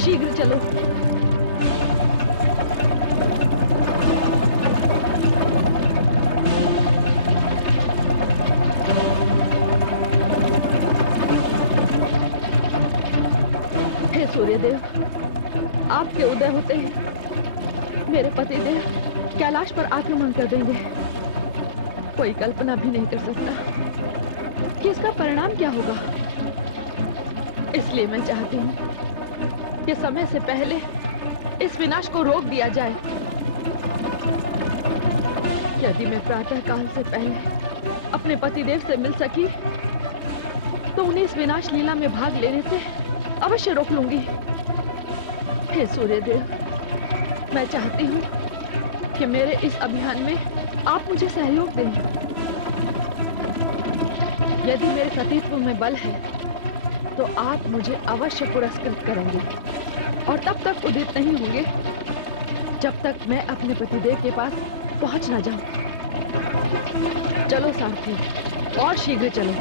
शीघ्र चलो। हे सूर्यदेव, आपके उदय होते ही मेरे पतिदेव कैलाश पर आक्रमण कर देंगे। कोई कल्पना भी नहीं कर सकता कि इसका परिणाम क्या होगा। इसलिए मैं चाहती हूँ कि समय से पहले इस विनाश को रोक दिया जाए। यदि मैं प्रातः काल से पहले अपने पतिदेव से मिल सकी तो उन्हें इस विनाश लीला में भाग लेने से अवश्य रोक लूंगी। हे सूर्यदेव, मैं चाहती हूँ कि मेरे इस अभियान में आप मुझे सहयोग दें। यदि मेरे सतीत्व में बल है तो आप मुझे अवश्य पुरस्कृत करेंगे और तब तक उदित नहीं होंगे जब तक मैं अपने पतिदेव के पास पहुंच ना जाऊं। चलो सारथी, और शीघ्र चलो।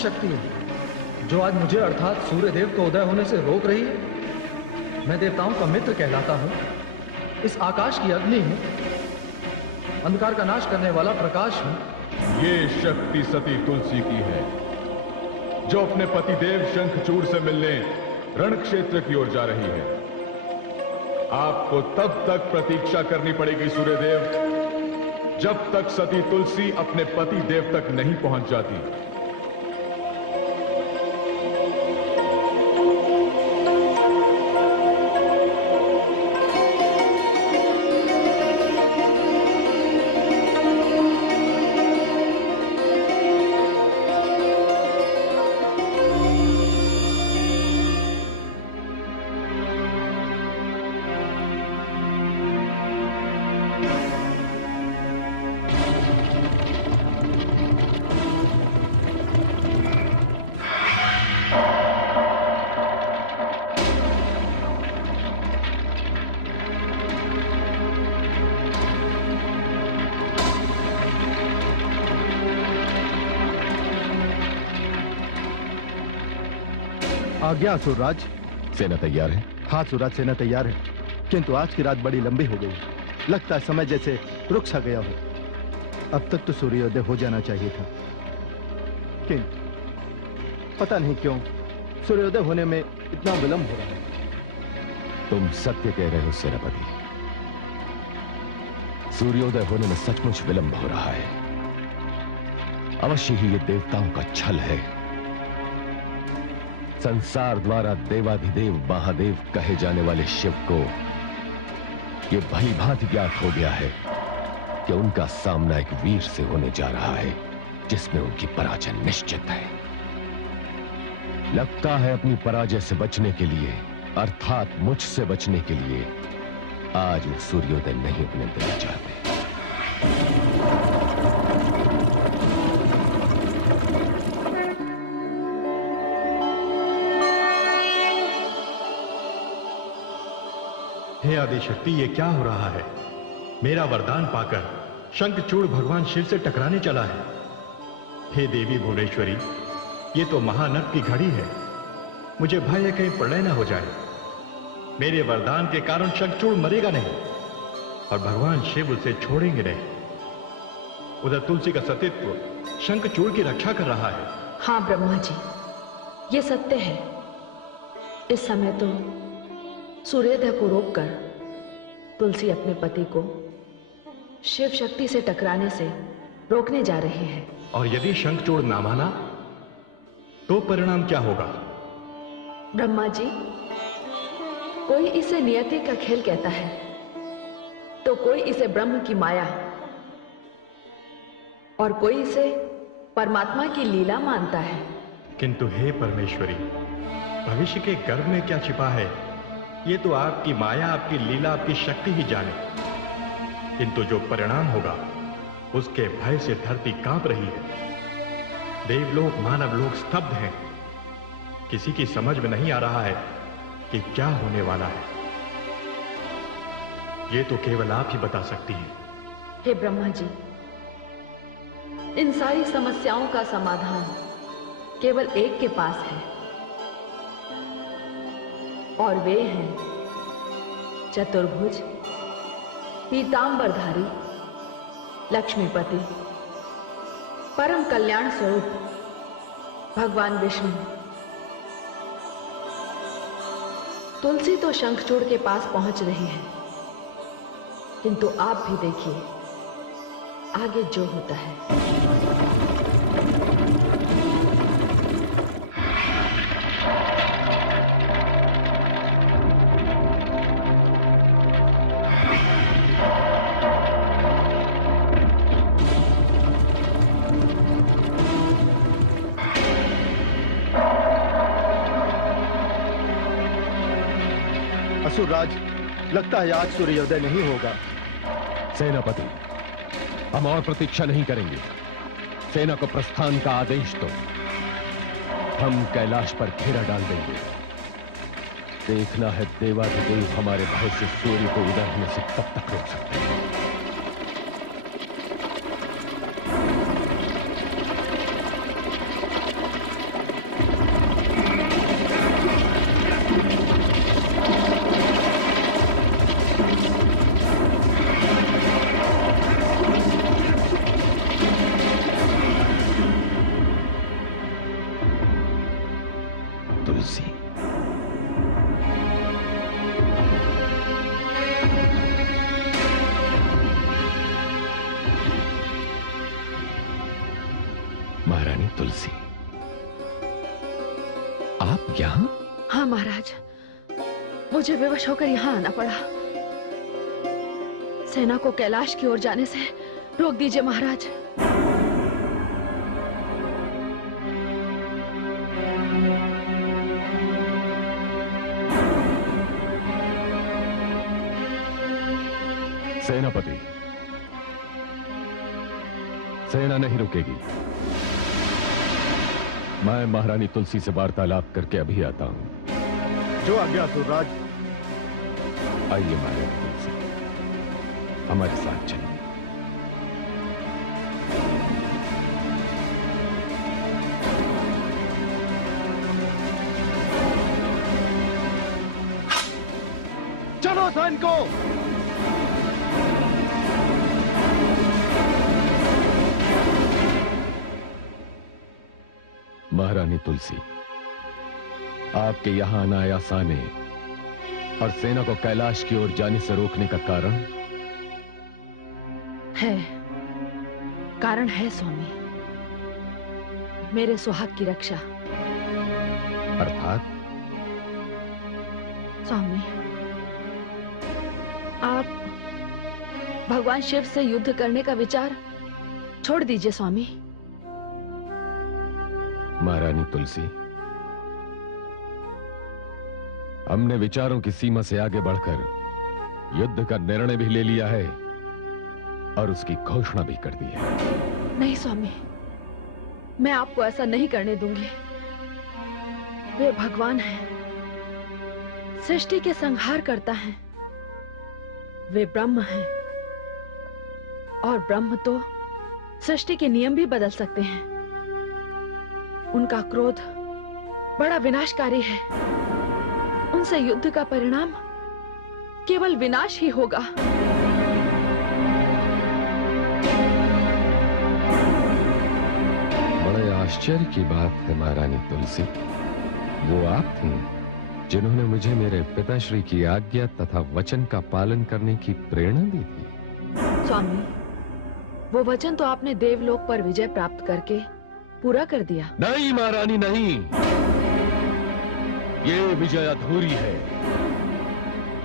शक्ति है जो आज मुझे अर्थात सूर्यदेव को उदय होने से रोक रही है। मैं देवताओं का मित्र कहलाता हूं, इस आकाश की अग्नि हूं, अंधकार का नाश करने वाला प्रकाश हूं। ये शक्ति सती तुलसी की है जो अपने पतिदेव शंखचूड़ से मिलने रण क्षेत्र की ओर जा रही है। आपको तब तक प्रतीक्षा करनी पड़ेगी सूर्यदेव जब तक सती तुलसी अपने पति देव तक नहीं पहुंच जाती। आज्ञा असुरराज। सेना तैयार है? हाँ सुराज, सेना तैयार है, किंतु आज की रात बड़ी लंबी हो गई। लगता है समय जैसे रुक सा गया हो। अब तक तो सूर्योदय हो जाना चाहिए था, किंतु पता नहीं क्यों सूर्योदय होने में इतना विलंब हो रहा है। तुम सत्य कह रहे हो सेनापति, सूर्योदय होने में सचमुच विलंब हो रहा है। अवश्य ही ये देवताओं का छल है। संसार द्वारा देवाधिदेव महादेव कहे जाने वाले शिव को यह भली भांति ज्ञात हो गया है कि उनका सामना एक वीर से होने जा रहा है जिसमें उनकी पराजय निश्चित है। लगता है अपनी पराजय से बचने के लिए, अर्थात मुझसे बचने के लिए, आज वो सूर्योदय नहीं होने देना चाहते। हे आदिशक्ति, ये क्या हो रहा है? मेरा वरदान पाकर शंखचूड़ भगवान शिव से टकराने चला है। हे देवी भुवनेश्वरी, ये तो महानर्क की घड़ी है। मुझे भय है कहीं प्रलय न हो जाए। मेरे वरदान के कारण शंखचूड़ मरेगा नहीं और भगवान शिव उसे छोड़ेंगे नहीं। उधर तुलसी का सतीत्व शंखचूड़ की रक्षा कर रहा है। हाँ ब्रह्मा जी, ये सत्य है। इस समय तो सूर्योदय को रोककर तुलसी अपने पति को शिव शक्ति से टकराने से रोकने जा रहे हैं। और यदि शंखचूड़ ना माना तो परिणाम क्या होगा? ब्रह्मा जी, कोई इसे नियति का खेल कहता है तो कोई इसे ब्रह्म की माया और कोई इसे परमात्मा की लीला मानता है। किंतु हे परमेश्वरी, भविष्य के गर्भ में क्या छिपा है, ये तो आपकी माया, आपकी लीला, आपकी शक्ति ही जाने। किंतु जो परिणाम होगा, उसके भय से धरती कांप रही है। देवलोक, मानव लोक स्तब्ध हैं। किसी की समझ में नहीं आ रहा है कि क्या होने वाला है। ये तो केवल आप ही बता सकती हैं। हे ब्रह्मा जी, इन सारी समस्याओं का समाधान केवल एक के पास है, और वे हैं चतुर्भुज, पीतांबरधारी, लक्ष्मीपति, परम कल्याण स्वरूप भगवान विष्णु। तुलसी तो शंखचूड़ के पास पहुंच रही है, किंतु आप भी देखिए आगे जो होता है। असुरराज, लगता है आज सूर्योदय नहीं होगा। सेनापति, हम और प्रतीक्षा नहीं करेंगे। सेना को प्रस्थान का आदेश दो। हम कैलाश पर घेरा डाल देंगे। देखना है देवाधिदेव हमारे भय से सूर्य को उदय होने से कब तक रोक सकते हैं। तुलसी, महारानी तुलसी, आप यहां? हाँ महाराज, मुझे बेवश होकर यहाँ आना पड़ा। सेना को कैलाश की ओर जाने से रोक दीजिए महाराज। सेनापति, सेना नहीं रुकेगी। मैं महारानी तुलसी से वार्तालाप करके अभी आता हूं। जो आज्ञा असुरराज। आइए महारानी तुलसी, हमारे साथ चलिए। चलो सैनिकों। महारानी तुलसी, आपके यहां अनायास आने और सेना को कैलाश की ओर जाने से रोकने का कारण है स्वामी, मेरे सुहाग की रक्षा। अर्थात? स्वामी, आप भगवान शिव से युद्ध करने का विचार छोड़ दीजिए स्वामी। महारानी तुलसी, हमने विचारों की सीमा से आगे बढ़कर युद्ध का निर्णय भी ले लिया है और उसकी घोषणा भी कर दी है। नहीं स्वामी, मैं आपको ऐसा नहीं करने दूंगी। वे भगवान हैं, सृष्टि के संहार करता है। वे ब्रह्म हैं, और ब्रह्म तो सृष्टि के नियम भी बदल सकते हैं। उनका क्रोध बड़ा विनाशकारी है। उनसे युद्ध का परिणाम केवल विनाश ही होगा। बड़े आश्चर्य की बात है महारानी तुलसी, वो आप थीं जिन्होंने मुझे मेरे पिताश्री की आज्ञा तथा वचन का पालन करने की प्रेरणा दी थी। स्वामी, वो वचन तो आपने देवलोक पर विजय प्राप्त करके पूरा कर दिया। नहीं महारानी, नहीं, ये विजय अधूरी है।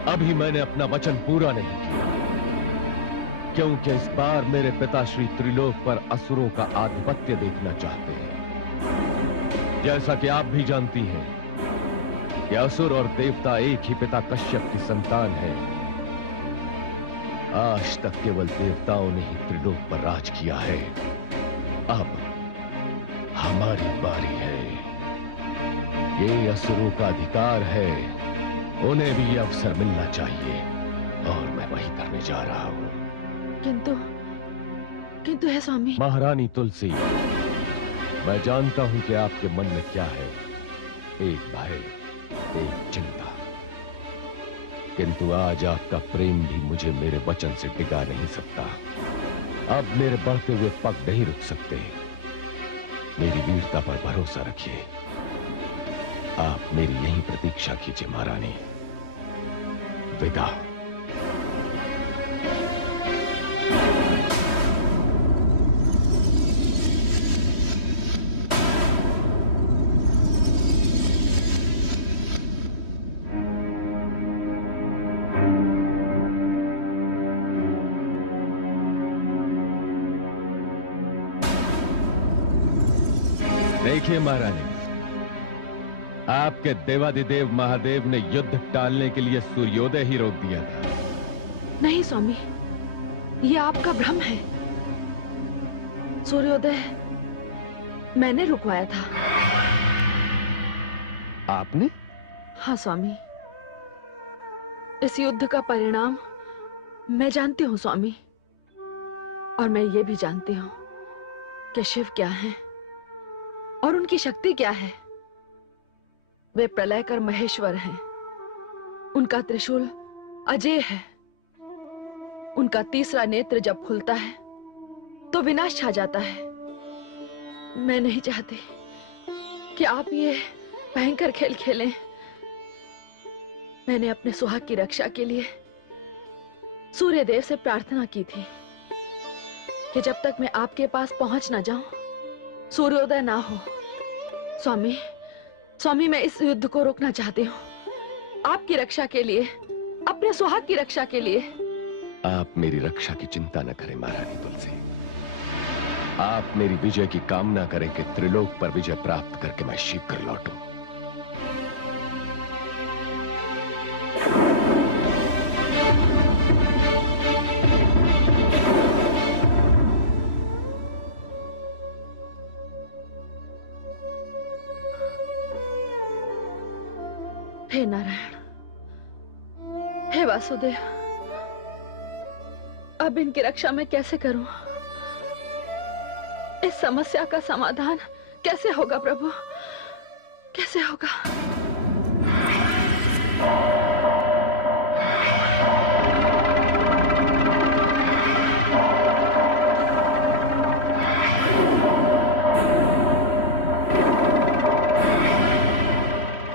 अभी मैंने अपना वचन पूरा नहीं किया, क्योंकि इस बार मेरे पिताश्री त्रिलोक पर असुरों का आधिपत्य देखना चाहते हैं। जैसा कि आप भी जानती हैं कि असुर और देवता एक ही पिता कश्यप की संतान है। आज तक केवल देवताओं ने ही त्रिलोक पर राज किया है। अब हमारी बारी है। ये असुरों का अधिकार है, उन्हें भी ये अवसर मिलना चाहिए और मैं वही करने जा रहा हूं। किंतु है स्वामी। महारानी तुलसी, मैं जानता हूं कि आपके मन में क्या है, एक भय, एक चिंता, किंतु आज आपका प्रेम भी मुझे मेरे वचन से टिका नहीं सकता। अब मेरे बढ़ते हुए पग नहीं रुक सकते। मेरी वीरता पर भरोसा रखिए। आप मेरी यही प्रतीक्षा कीजिए महारानी। विदा। देखिए महारानी, आपके देवाधिदेव महादेव ने युद्ध टालने के लिए सूर्योदय ही रोक दिया था। नहीं स्वामी, ये आपका भ्रम है। सूर्योदय मैंने रुकवाया था। आपने? हाँ स्वामी, इस युद्ध का परिणाम मैं जानती हूँ स्वामी, और मैं ये भी जानती हूँ कि शिव क्या है और उनकी शक्ति क्या है। वे प्रलयकर महेश्वर हैं। उनका त्रिशूल अजेय है। उनका तीसरा नेत्र जब खुलता है तो विनाश छा जाता है। मैं नहीं चाहती कि आप ये भयंकर खेल खेलें। मैंने अपने सुहाग की रक्षा के लिए सूर्यदेव से प्रार्थना की थी कि जब तक मैं आपके पास पहुंच ना जाऊं, सूर्योदय ना हो। स्वामी, मैं इस युद्ध को रोकना चाहती हूँ, आपकी रक्षा के लिए, अपने सुहाग की रक्षा के लिए। आप मेरी रक्षा की चिंता न करें महारानी तुलसी। आप मेरी विजय की कामना करें कि त्रिलोक पर विजय प्राप्त करके मैं शीघ्र लौटूं। हे नारायण, हे वासुदेव, अब इनकी रक्षा मैं कैसे करूं? इस समस्या का समाधान कैसे होगा प्रभु? कैसे होगा?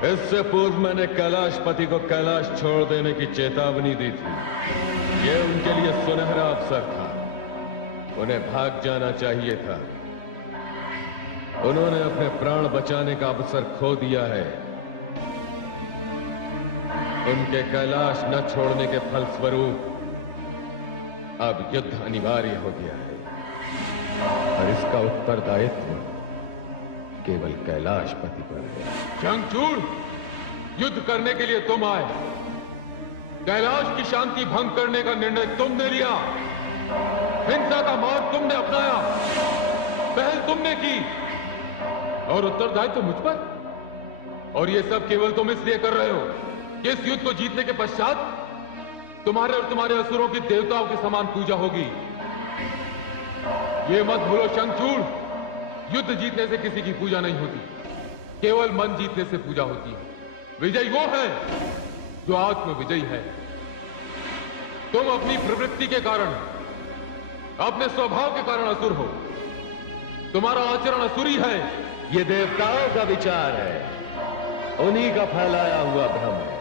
इससे पूर्व मैंने कैलाशपति को कैलाश छोड़ देने की चेतावनी दी थी। यह उनके लिए सुनहरा अवसर था। उन्हें भाग जाना चाहिए था। उन्होंने अपने प्राण बचाने का अवसर खो दिया है। उनके कैलाश न छोड़ने के फलस्वरूप अब युद्ध अनिवार्य हो गया है और इसका उत्तरदायित्व केवल कैलाशपति पर है। शंखचूड़, युद्ध करने के लिए तुम आए। कैलाश की शांति भंग करने का निर्णय तुमने लिया। हिंसा का मार्ग तुमने अपनाया। पहल तुमने की और उत्तरदायित्व मुझ पर। और ये सब केवल तुम इसलिए कर रहे हो कि इस युद्ध को जीतने के पश्चात तुम्हारे और तुम्हारे असुरों की देवताओं के समान पूजा होगी। ये मत भूलो शंखचूड़, युद्ध जीतने से किसी की पूजा नहीं होती, केवल मन जीतने से पूजा होती है। विजयी वो है जो आत्म विजयी है। तुम अपनी प्रवृत्ति के कारण, अपने स्वभाव के कारण असुर हो। तुम्हारा आचरण असुरी है। ये देवताओं का विचार है, उन्हीं का फैलाया हुआ भ्रम है।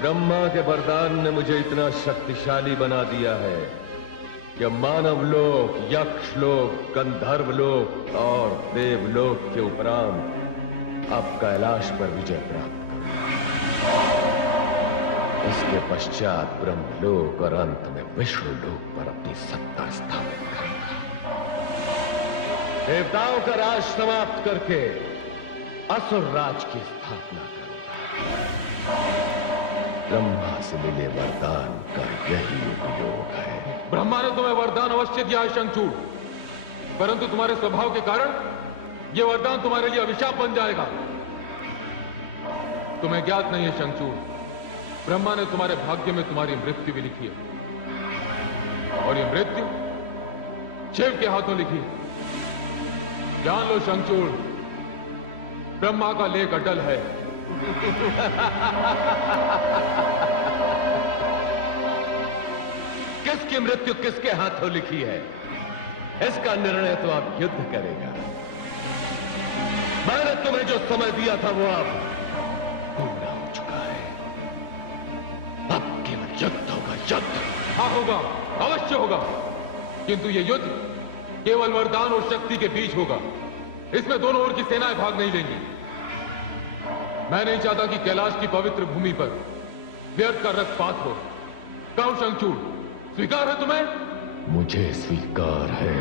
ब्रह्मा के वरदान ने मुझे इतना शक्तिशाली बना दिया है कि मानव लोक, यक्ष लोक, गंधर्व लोक और देवलोक के उपरांत अब कैलाश पर विजय प्राप्त करूंगा। इसके पश्चात ब्रह्मलोक और अंत में विष्णु लोक पर अपनी सत्ता स्थापित करूंगा। देवताओं का राज समाप्त करके असुर राज की स्थापना करूंगा। ब्रह्मा से मिले वरदान का यही उपयोग है। ब्रह्मा ने तुम्हें वरदान अवश्य दिया है शंखचूड़, परंतु तुम्हारे स्वभाव के कारण यह वरदान तुम्हारे लिए अभिशाप बन जाएगा। तुम्हें ज्ञात नहीं है शंखचूड़, ब्रह्मा ने तुम्हारे भाग्य में तुम्हारी मृत्यु भी लिखी है, और यह मृत्यु शिव के हाथों लिखी है। जान लो शंखचूड़, ब्रह्मा का लेख अटल है। किसकी मृत्यु किसके हाथों लिखी है, इसका निर्णय तो अब युद्ध करेगा। मैंने तुम्हें जो समय दिया था वो अब पूरा हो चुका है। अब केवल युद्ध होगा, युद्ध। हाँ होगा, अवश्य होगा, किंतु यह युद्ध केवल वरदान और शक्ति के बीच होगा। इसमें दोनों ओर की सेनाएं भाग नहीं लेंगी। मैं नहीं चाहता कि कैलाश की पवित्र भूमि पर व्यर्थ का रक्तपात हो। कहो शंखचूड़, स्वीकार है तुम्हें? मुझे स्वीकार है।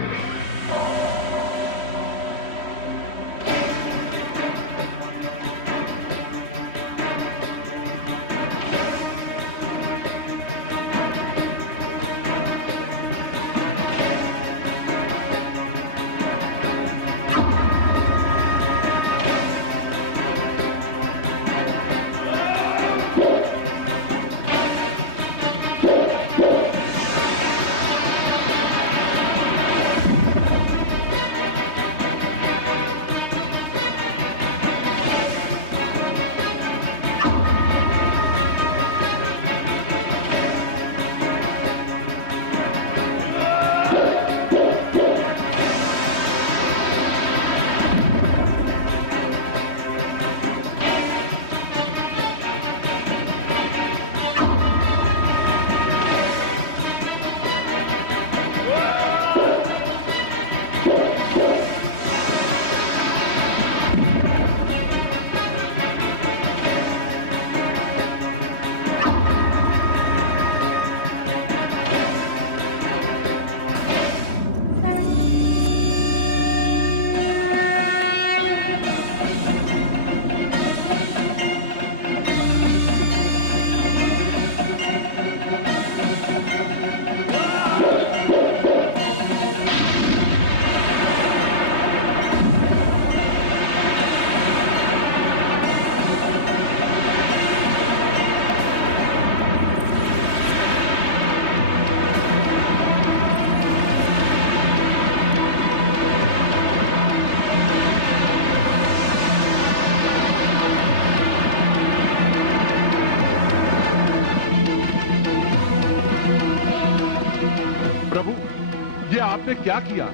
आपने क्या किया?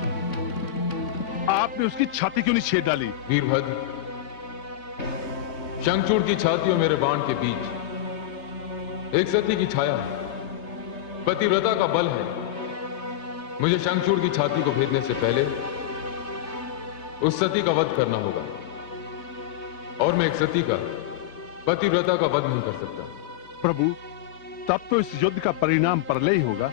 आपने उसकी छाती क्यों नहीं छेद डाली? वीरभद्र, शंखचूड़ की छाती और मेरे बाण के बीच एक सती की छाया है, पतिव्रता का बल है। मुझे शंखचूड़ की छाती को भेदने से पहले उस सती का वध करना होगा, और मैं एक सती का, पतिव्रता का वध नहीं कर सकता। प्रभु, तब तो इस युद्ध का परिणाम प्रलय ही होगा।